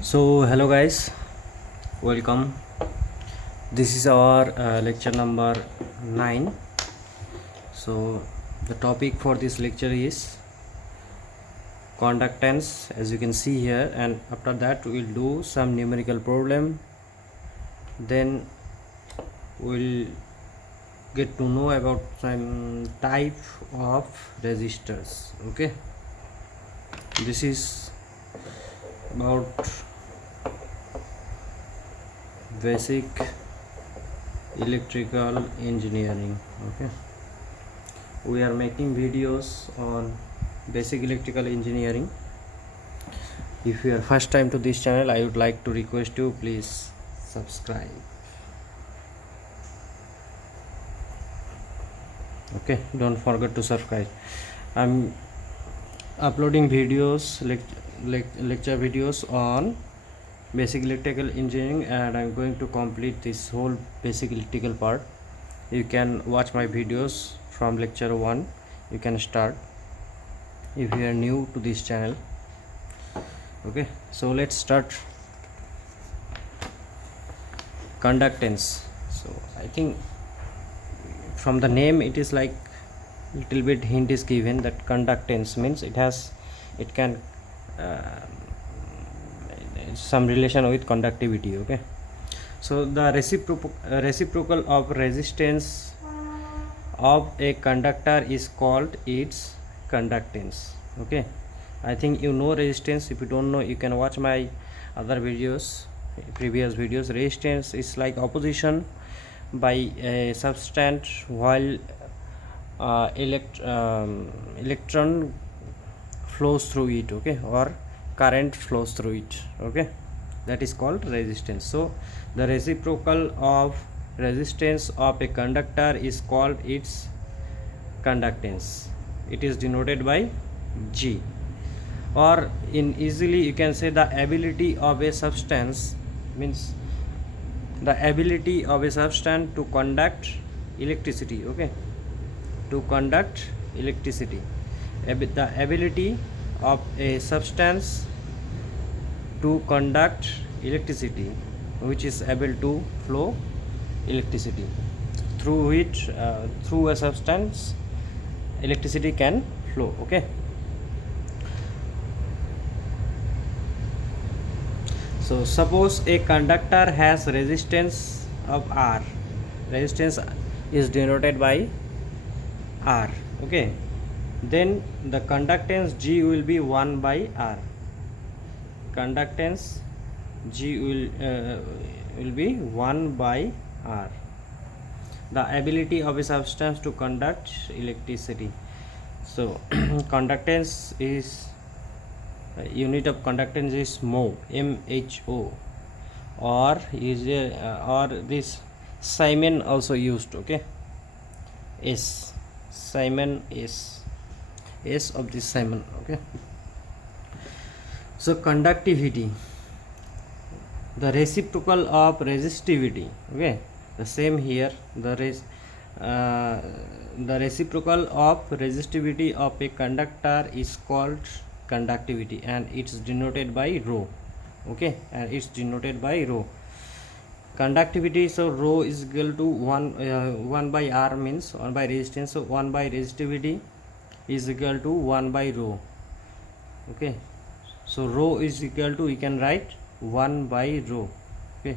So hello guys, welcome. This is our lecture number 9. So the topic for this lecture is conductance, as you can see here, and after that we'll do some numerical problem. Then we'll get to know about some type of resistors. Okay, this is about basic electrical engineering. Okay, we are making videos on basic electrical engineering. If you are first time to this channel, I would like to request you, please subscribe. Okay, don't forget to subscribe. I'm uploading videos, lecture videos on basic electrical engineering, and I'm going to complete this whole basic electrical part. You can watch my videos from lecture 1. You can start if you are new to this channel. Okay, so let's start. Conductance. So I think from the name it is like little bit hint is given that conductance means it can some relation with conductivity. Okay, so the reciprocal of resistance of a conductor is called its conductance. Okay, I think you know resistance. If you don't know, you can watch my other videos, previous videos. Resistance is like opposition by a substance while electron flows through it. Okay, or current flows through it. Okay, that is called resistance. So the reciprocal of resistance of a conductor is called its conductance. It is denoted by G, or in easily you can say the ability of a substance, means the ability of a substance to conduct electricity. Okay, to conduct electricity, the ability of a substance to conduct electricity, which is able to flow electricity through which through a substance electricity can flow. Okay, so suppose a conductor has resistance of R. Resistance is denoted by R. Okay, then the conductance G will be 1 by R. Conductance G will be 1 by R. The ability of a substance to conduct electricity. So conductance is unit of conductance is mho, MHO, or or this Simon also used. Okay, S, Simon S of this Simon. Okay, so conductivity, the reciprocal of resistivity. Okay, the same here, the reciprocal of resistivity of a conductor is called conductivity, and it's denoted by rho. Okay, and it's denoted by rho. Conductivity, so rho is equal to 1 by R, means 1 by resistance. So 1 by resistivity is equal to 1 by rho. Okay, so rho is equal to, you can write 1 by rho. Okay,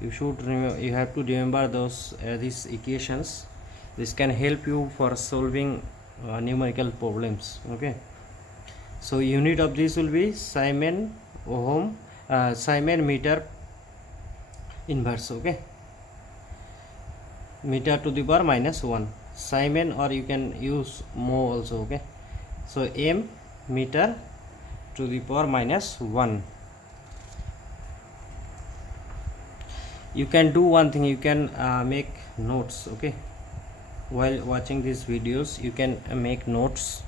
you should remember, you have to remember those these equations. This can help you for solving numerical problems. Okay, so unit of this will be Simon ohm, Simon meter inverse. Okay, meter to the power minus 1 Simon, or you can use mho also. Okay, so m meter to the power minus 1. You can do one thing, you can make notes. Okay, while watching these videos you can make notes.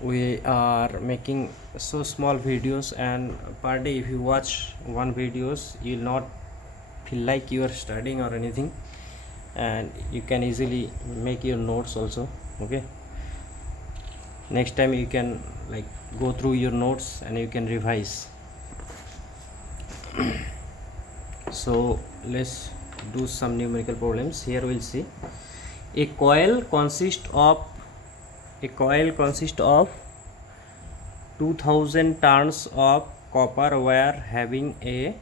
We are making so small videos, and per day if you watch one videos, you will not feel like you are studying or anything, and you can easily make your notes also. Okay, next time you can like go through your notes and you can revise. So let's do some numerical problems. Here we'll see a coil consists of 2000 turns of copper wire having a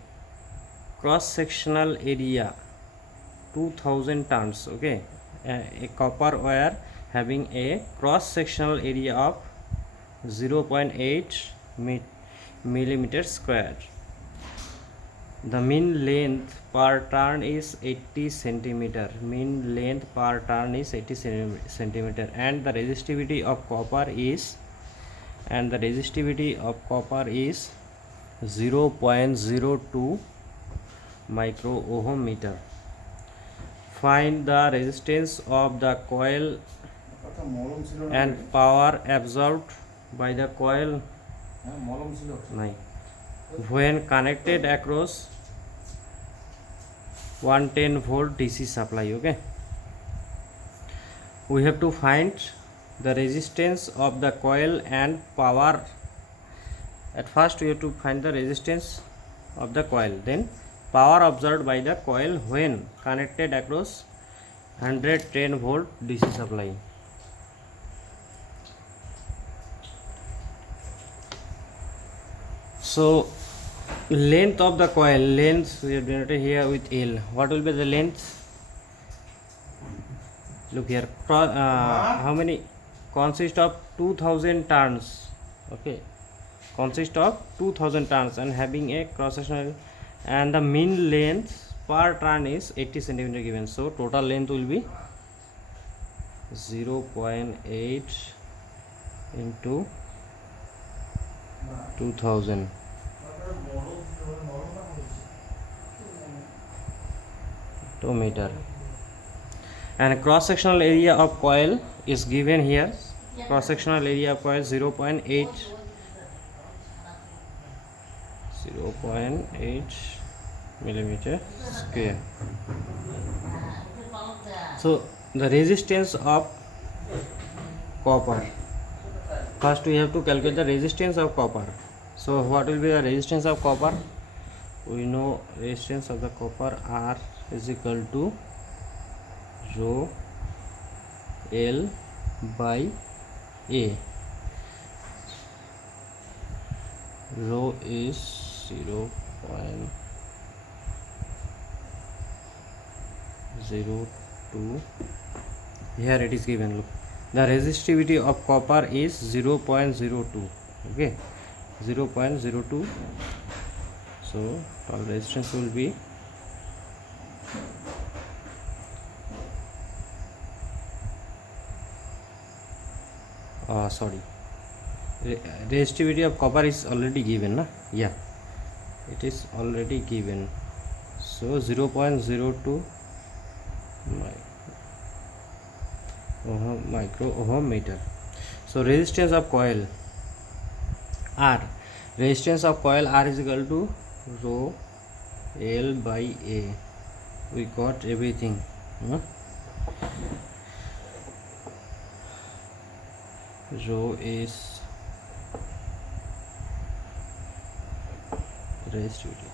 cross sectional area 2000 turns. Okay, a copper wire having a cross sectional area of 0.8 millimeter square. The mean length per turn is 80 centimeter. Mean length per turn is 80 centimeter, and the resistivity of copper is 0.02 micro ohm meter. Find the resistance of the coil and power absorbed by the coil when connected across 110 volt DC supply. Okay, we have to find the resistance of the coil and power. At first we have to find the resistance of the coil, then power absorbed by the coil when connected across 110 volt DC supply. So length of the coil, length we have denoted here with L. What will be the length? Look here, how many? Consist of 2000 turns. Okay, consist of 2000 turns and having a cross sectional, and the mean length per turn is 80 centimeter given. So total length will be 0.8 into 2000. Meter. And cross sectional area of coil is given here. Cross sectional area of coil 0.8 millimeter square. So the resistance of copper, first we have to calculate the resistance of copper. So what will be the resistance of copper? We know resistance of the copper R is equal to rho L by A. Rho is 0.02. Here it is given. Look, the resistivity of copper is 0.02. Okay, 0.02. So total resistance will be resistivity of copper is already given, na? Yeah, it is already given. So 0.02 micro ohm meter. So resistance of coil R, resistance of coil R is equal to rho L by A. We got everything. Rho is resistivity.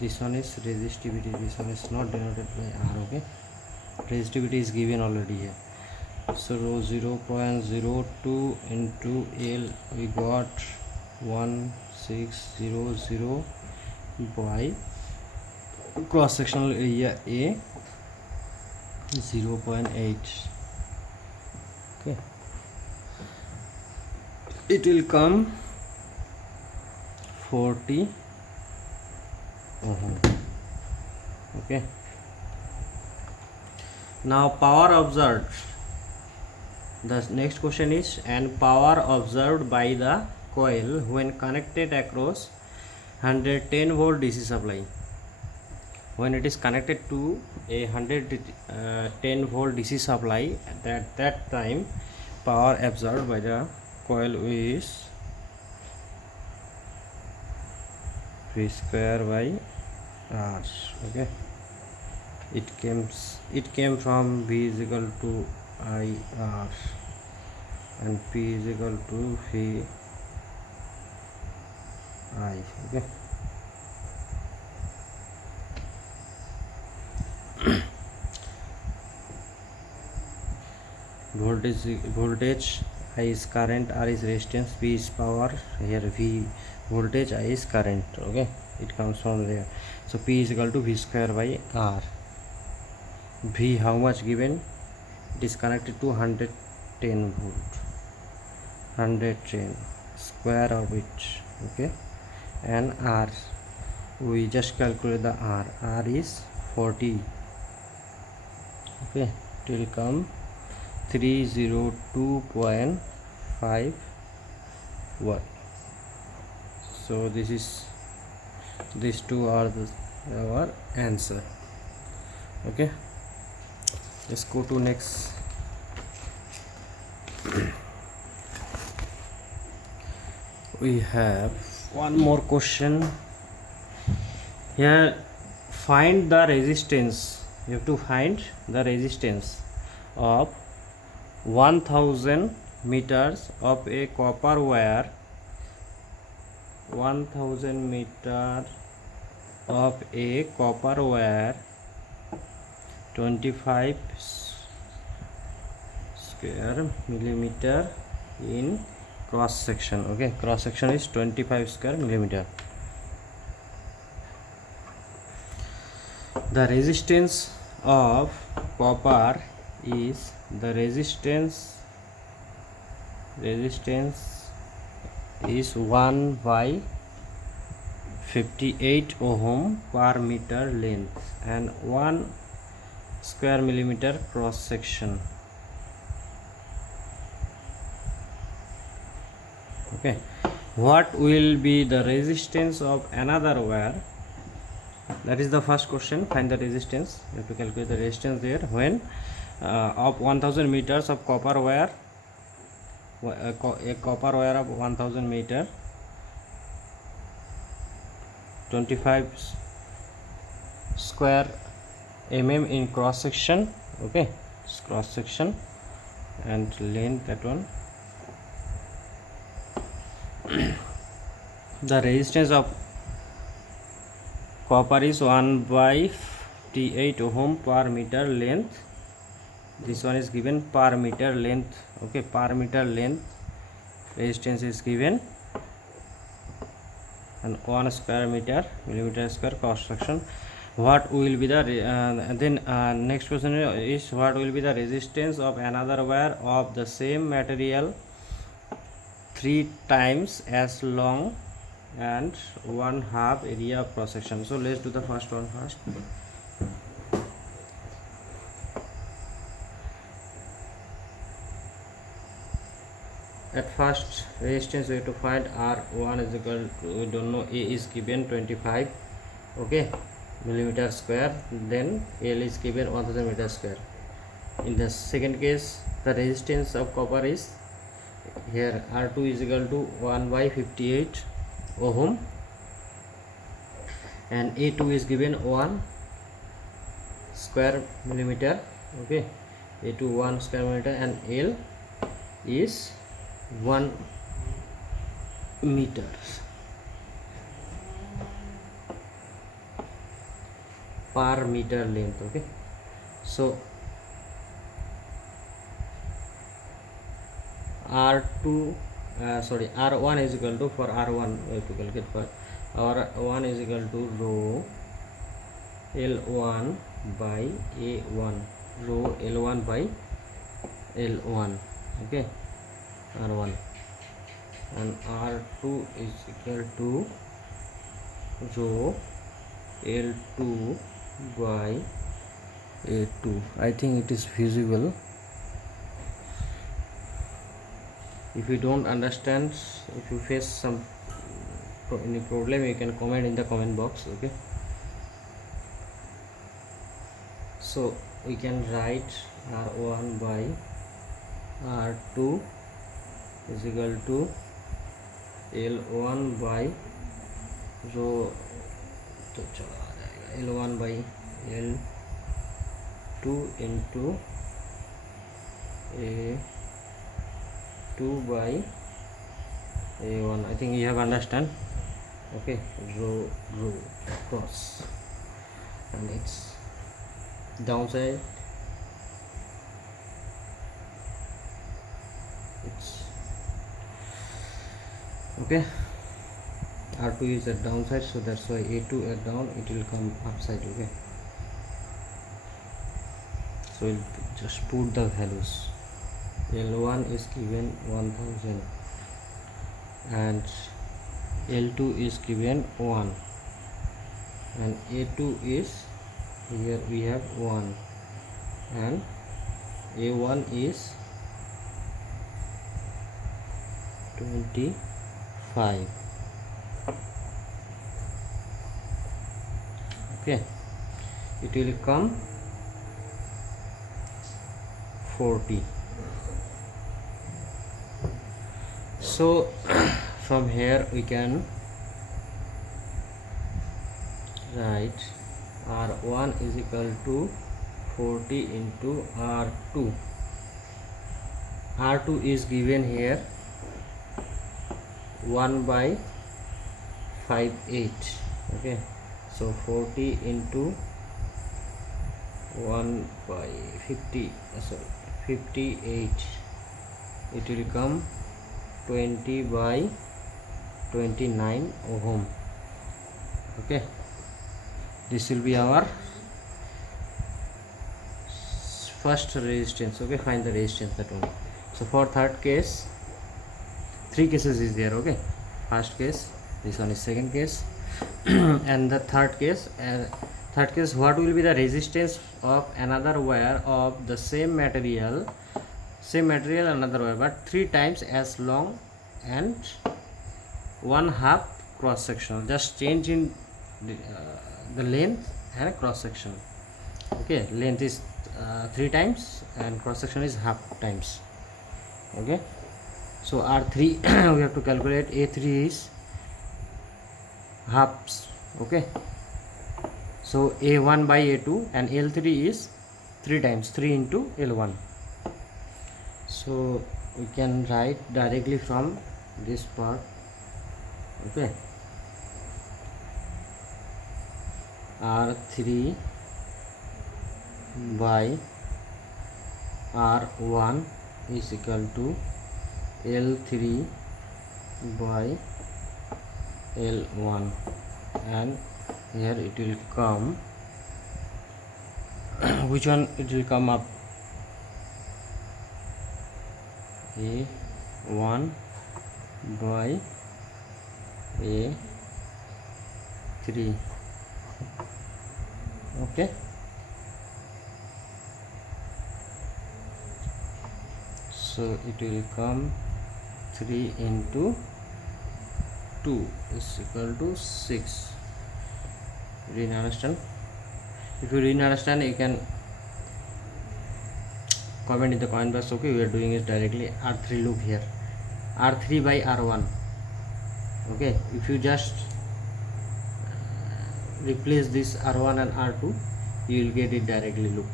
This one is resistivity. This one is not denoted by R. Okay, resistivity is given already here. So rho 0.02 into L, we got 1600 by cross sectional area A 0.8. Okay, it will come 40 ohm. Okay, now power observed. The next question is, and power observed by the coil when connected across 110 volt DC supply. When it is connected to a 110 volt DC supply, at that time power absorbed by the coil is V square by R. Okay, it came from V is equal to IR and P is equal to V I. Okay. Voltage I is current, R is resistance, P is power. Here V voltage, I is current. Okay, it comes from there. So P is equal to V square by R. V how much given? It is connected to 110 volt. 110 square of it. Okay, and R, we just calculate the R. R is 40. Okay, it will come 302.51. So these two are our answer. Okay, let's go to next. We have one more question here. Find the resistance. You have to find the resistance of 1000 meters of a copper wire. 1000 meter of a copper wire, 25 square millimeter in cross section. Okay, cross section is 25 square millimeter. The resistance of copper is the resistance is 1 by 58 ohm per meter length and 1 square millimeter cross section. Okay, what will be the resistance of another wire? That is the first question. Find the resistance. You have to calculate the resistance there when of 1000 meters of copper wire, a copper wire of 1000 meter, 25 square mm in cross section. Okay, cross section and length, that one. The resistance of copper is 1 by 58 ohm per meter length. This one is given per meter length. Okay, per meter length resistance is given, and 1 square millimeter square cross section. What will be the next question is what will be the resistance of another wire of the same material 3 times as long and 1/2 area of cross section. So let's do the first one first. At first resistance we have to find R1 is equal to, we don't know, A is given 25, okay, millimeter square, then L is given 1000 meter square. In the second case the resistance of copper is here R2 is equal to 1 by 58 ohm and A2 is given 1 square millimeter. Okay, A2 1 square millimeter and L is 1 meter. Per meter length. Okay, so R2 R1 is equal to, for R1 we have to calculate, for R1 is equal to rho L1 by A1, rho L1 by L1. Okay, R1, and R2 is equal to rho L2 by A2. I think it is visible. If you don't understand, if you face some any problem, you can comment in the comment box. Okay, so we can write R1 by R2 is equal to L1 by rho L1 by L2 into A2 by A1. I think you have understand. okay, row across, and its downside, it's okay. R2 is at downside, so that's why A2 at down, it will come upside. Okay, so we'll just put the values. L1 is given 1000 and L2 is given 1, and A2 is, here we have 1, and A1 is 25. Okay, it will come 40. So from here we can write R1 is equal to 40 into R2. R2 is given here 1 by 58. Okay, so 40 into 1 by 50, sorry, 58, it will come 20 by 29 ohm. Okay, this will be our first resistance. Okay, find the resistance, that one. So for third case, 3 cases is there. Okay, first case, this one is second case and the third case. What will be the resistance of another wire of the same material, another wire, but 3 times as long and 1/2 cross section. Just change in the length and cross section. Okay, length is 3 times and cross section is half times. Okay, so R3 we have to calculate. A3 is halves. Okay, so A1 by A2, and L3 is 3 times, 3 into L1. So we can write directly from this part. Okay, R3 by R1 is equal to L3 by L1, and here it will come which one it will come up, A1 by A3. Okay, so it will come 3 into 2 is equal to 6. You didn't understand? If you didn't understand, you can comment in the comment box. Okay, we are doing it directly. R3, look here, R3 by R1. Okay, if you just replace this R1 and R2, you will get it directly. Look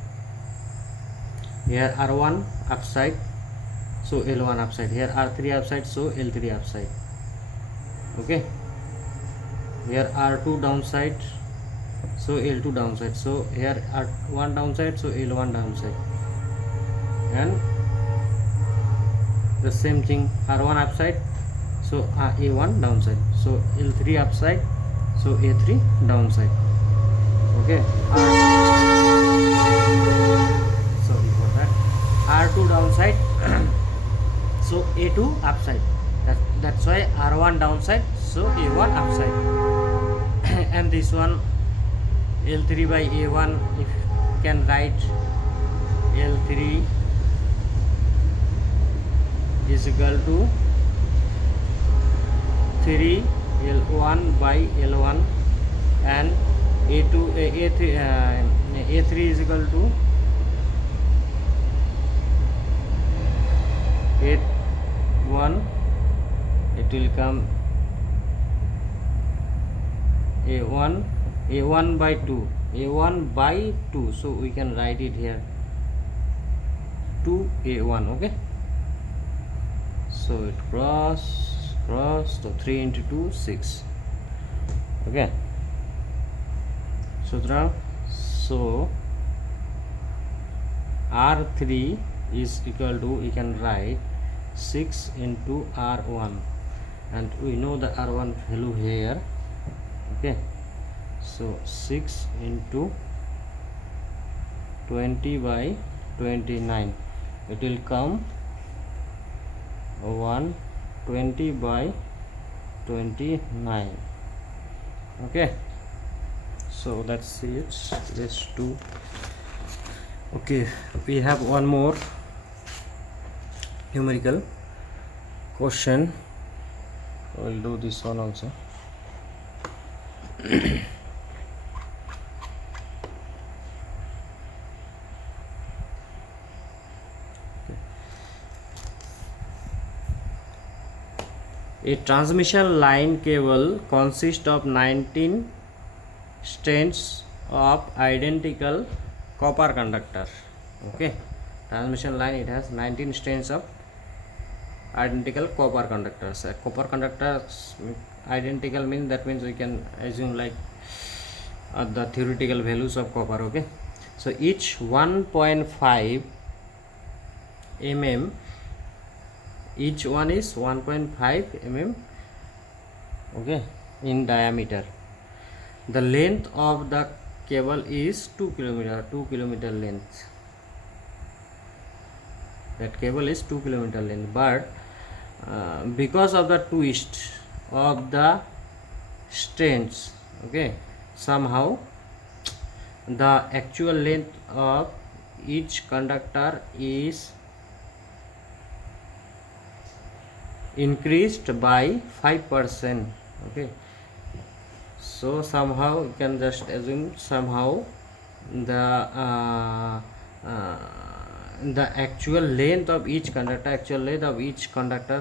here, R1 upside, so L1 upside. Here R3 upside, so L3 upside. Okay, here R2 downside, so L2 downside. So here R1 downside, so L1 downside, and the same thing, R1 upside, so A1 downside, so L3 upside, so A3 downside. Okay, sorry for that, R2 downside so A2 upside. That's why R1 downside, so A1 upside. And this one, L3 by A1, if you can write L3 is equal to 3 L1 by L1, and A3 is equal to A1, it will come A1 by 2, A1 by 2, so we can write it here 2A1. Okay, so it cross, so 3 into 2, 6. Okay, so R3 is equal to, we can write 6 into R1, and we know the R1 value here. Okay, so 6 into 20 by 29, it will come 120 by 29. Okay, so that's it, this two. Okay, we have one more numerical question. We'll do this one also. A transmission line cable consists of 19 strands of identical copper conductor. Okay, transmission line, it has 19 strands of identical copper conductors. Copper conductors identical means, that means we can assume like the theoretical values of copper. Okay, so each 1.5 mm, each one is 1.5 mm, okay, in diameter. The length of the cable is 2 kilometer length. That cable is 2 kilometer length, but because of the twist of the strands, okay, somehow the actual length of each conductor is increased by 5%. Okay, so somehow you can just assume somehow the actual length of each conductor,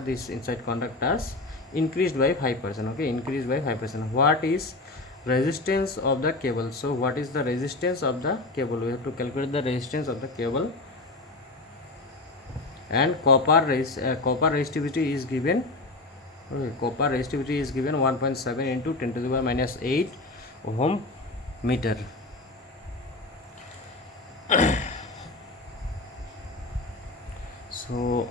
this inside conductors increased by 5%. Okay, increased by 5%. What is resistance of the cable? So what is the resistance of the cable? We have to calculate the resistance of the cable. And copper resistivity is given. Okay, copper resistivity is given 1.7 into 10 to the power minus 8 ohm meter. So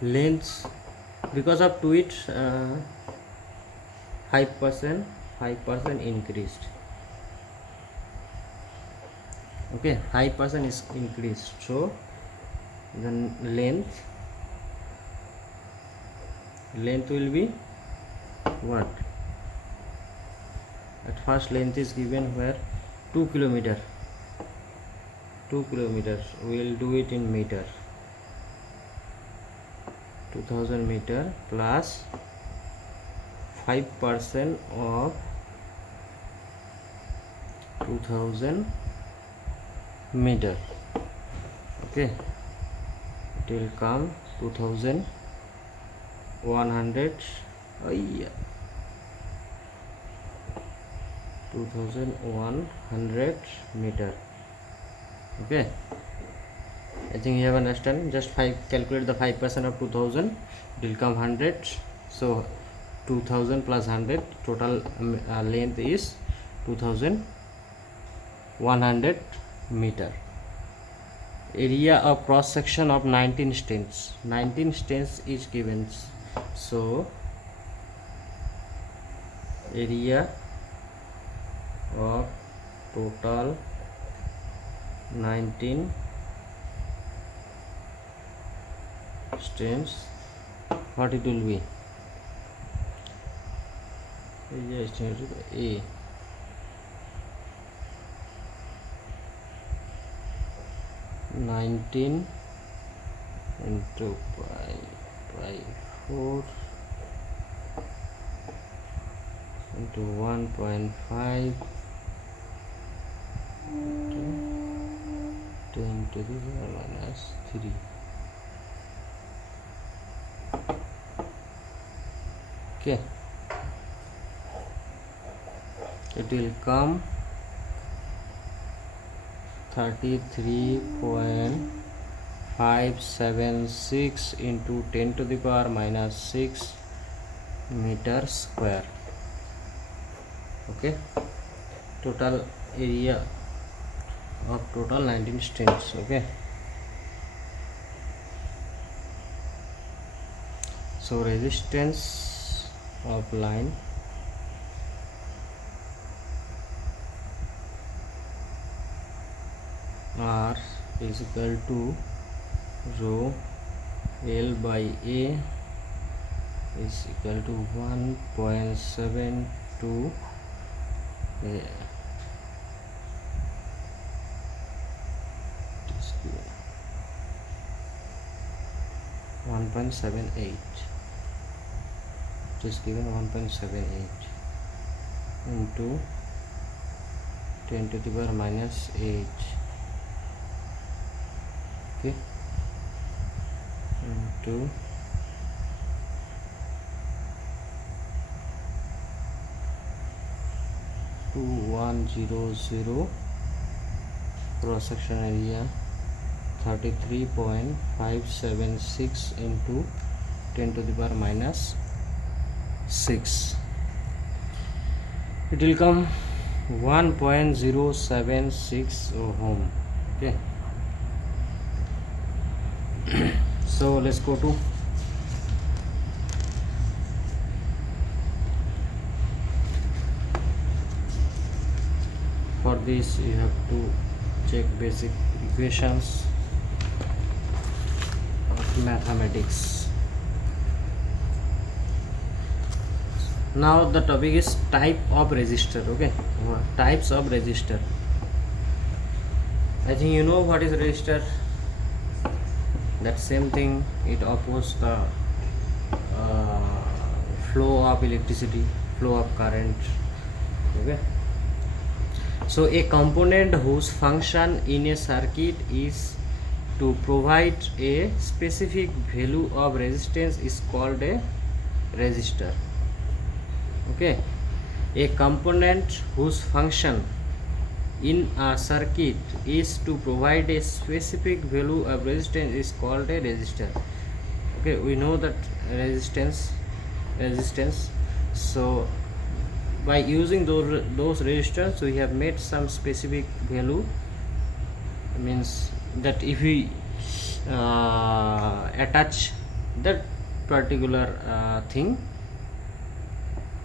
lengths, because of twist, 5% increased. Okay, 5% is increased. So the length will be what? At first length is given where 2 kilometers. We will do it in meter. 2000 meter plus 5% of 2000 meter. Okay, it will come 2100. Oh yeah, 2100 meter. Okay, I think you have understand. Just calculate the 5% of 2000, it will come 100. So 2000 plus 100, total length is 2100 meter. Area of cross section of 19 strands. 19 strands is given. So area of total 19 strands, what it will be? Area estimated A. Nineteen into by 4 into 1.5 10 to the power minus 3. Okay, it will come 33.576 into 10 to the power minus 6 meter square. Okay, total area of total 19 strands. Okay, so resistance of line R is equal to rho L by A is equal to 1.72 1.78, it is given 1.78 into 10 to the power minus 8, okay, into 2100, cross section area 33.576 into 10 to the power minus 6, it will come 1.076 ohm. Okay, so let's go to for this you have to check basic equations of mathematics. Now the topic is type of resistor. Okay, types of resistor. I think you know what is resistor. That same thing, it opposes the flow of electricity, flow of current. Okay, so a component whose function in a circuit is to provide a specific value of resistance is called a resistor. Okay, a component whose function in a circuit is to provide a specific value of resistance is called a resistor. Okay, we know that resistance. So by using those resistors we have made some specific value, means that if we attach that particular thing,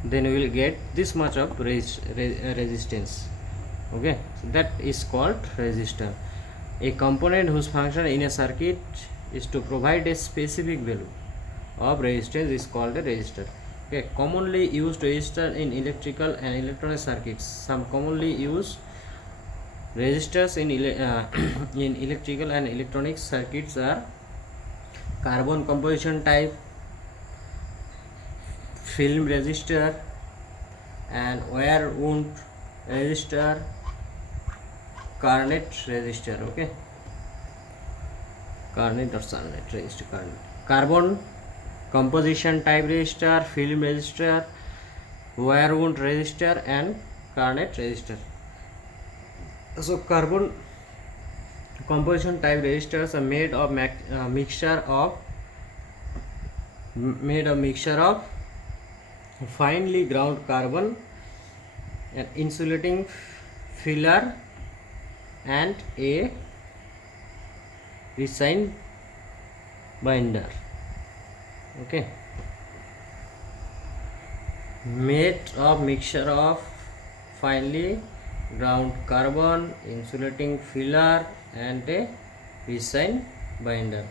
then we will get this much of resistance. Okay, so that is called resistor. A component whose function in a circuit is to provide a specific value of resistance is called a resistor. Okay, commonly used resistor in electrical and electronic circuits. Some commonly used resistors in in electrical and electronic circuits are carbon composition type, film resistor, and wire wound resistor, Carnet resistor. Okay, Carnet or Sarnet resistor. Carbon composition type resistor, film resistor, wire wound resistor, and Carnet resistor. So carbon composition type resistors are made of mixture of finely ground carbon, an insulating filler, and a resin binder. Okay, made of mixture of finely ground carbon, insulating filler, and a resin binder.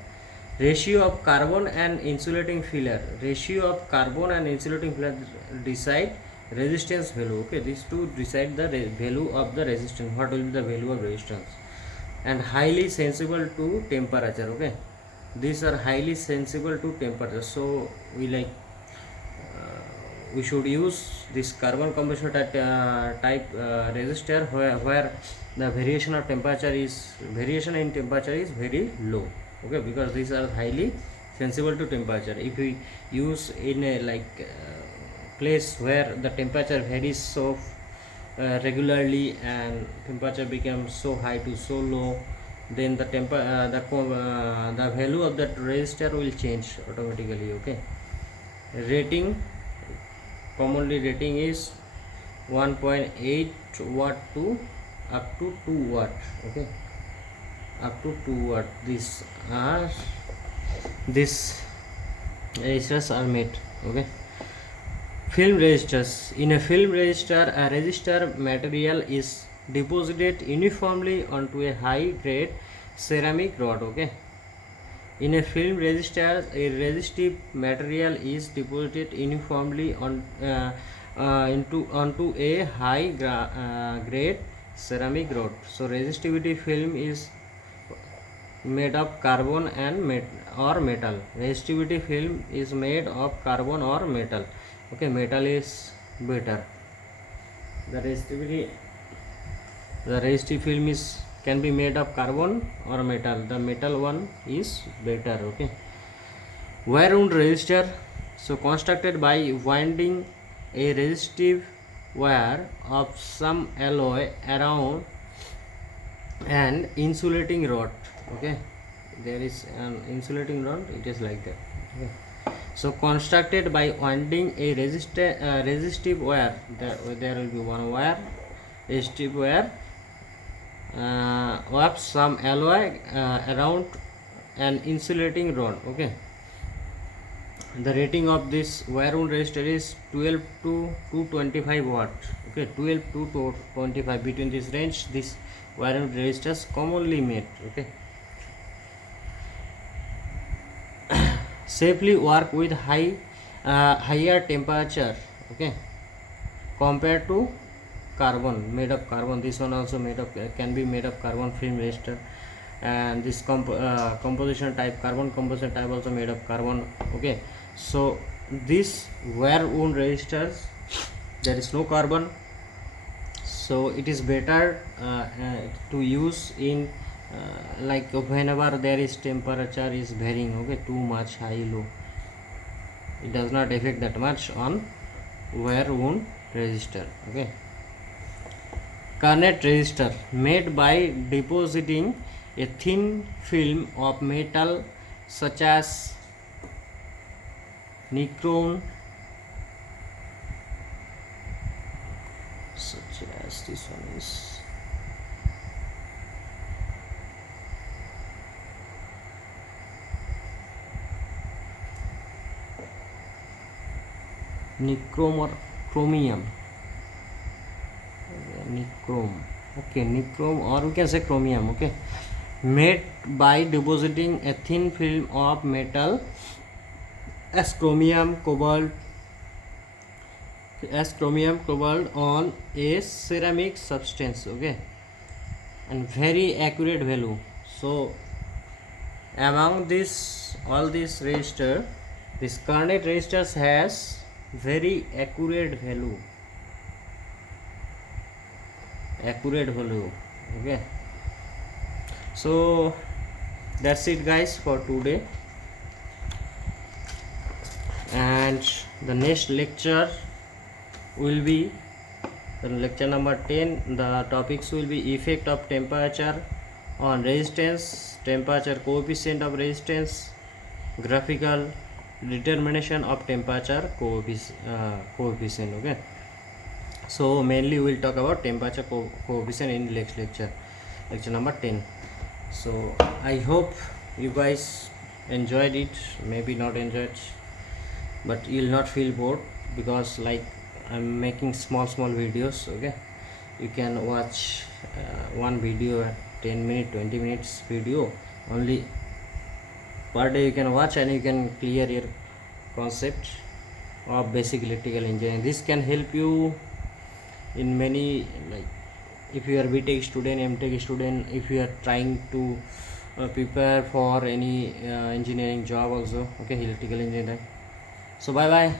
Ratio of carbon and insulating filler decide resistance value. Okay, these two decide the value of the resistance. What will be the value of resistance? And highly sensible to temperature. Okay, these are highly sensible to temperature, so we should use this carbon composition type resistor where the variation in temperature is very low. Okay, because these are highly sensible to temperature. If we use in a place where the temperature varies so regularly and temperature becomes so high to so low, then the value of that resistor will change automatically. Okay, rating commonly rating is 1.8 watt to up to 2 watt. Okay, up to 2 watt. These resistors are made. Okay. Film resistors. In a film resistor, a resistor material is deposited uniformly onto a high grade ceramic rod. Okay. In a film resistor, a resistive material is deposited uniformly onto a high grade ceramic rod. So resistivity film is made of carbon and or metal. Resistivity film is made of carbon or metal. Okay, metal is better. The resistive film is can be made of carbon or metal. The metal one is better. Okay. Wire wound resistor. So constructed by winding a resistive wire of some alloy around an insulating rod. Okay, there is an insulating rod, it is like that. Okay. So constructed by winding a resistive wire, there will be one wire, resistive wire of some alloy around an insulating rod. Okay, the rating of this wire wound resistor is 12 to 225 watt. Okay, 12 to 25, between this range this wire wound resistors commonly made. Okay, safely work with higher temperature. Okay, compared to carbon, made of carbon. This one also made of can be made of carbon film resistor, and this composition type, carbon composition type, also made of carbon. Okay, so this wire wound resistors, there is no carbon, so it is better to use in like whenever there is temperature is varying. Okay, too much high low, it does not affect that much on wire wound resistor. Okay, Conductance resistor, made by depositing a thin film of metal such as nichrome, such as this one is nichrome or chromium. Nichrome. Okay, nichrome, or we can say chromium. Okay, made by depositing a thin film of metal as chromium cobalt on a ceramic substance. Okay, and very accurate value. So among this all these resistor, this Conductance resistors has very accurate value. Okay, so that's it guys for today, and the next lecture will be the lecture number 10. The topics will be effect of temperature on resistance, temperature coefficient of resistance, graphical determination of temperature coefficient. Okay, so mainly we will talk about temperature coefficient in next lecture number 10. So I hope you guys enjoyed it, maybe not enjoyed, but you'll not feel bored, because like I'm making small videos. Okay, you can watch one video at 10 minutes 20 minutes video only per day you can watch, and you can clear your concept of basic electrical engineering. This can help you in many, like if you are BTech student, MTech student, if you are trying to prepare for any engineering job also. Okay, electrical engineering. So bye bye.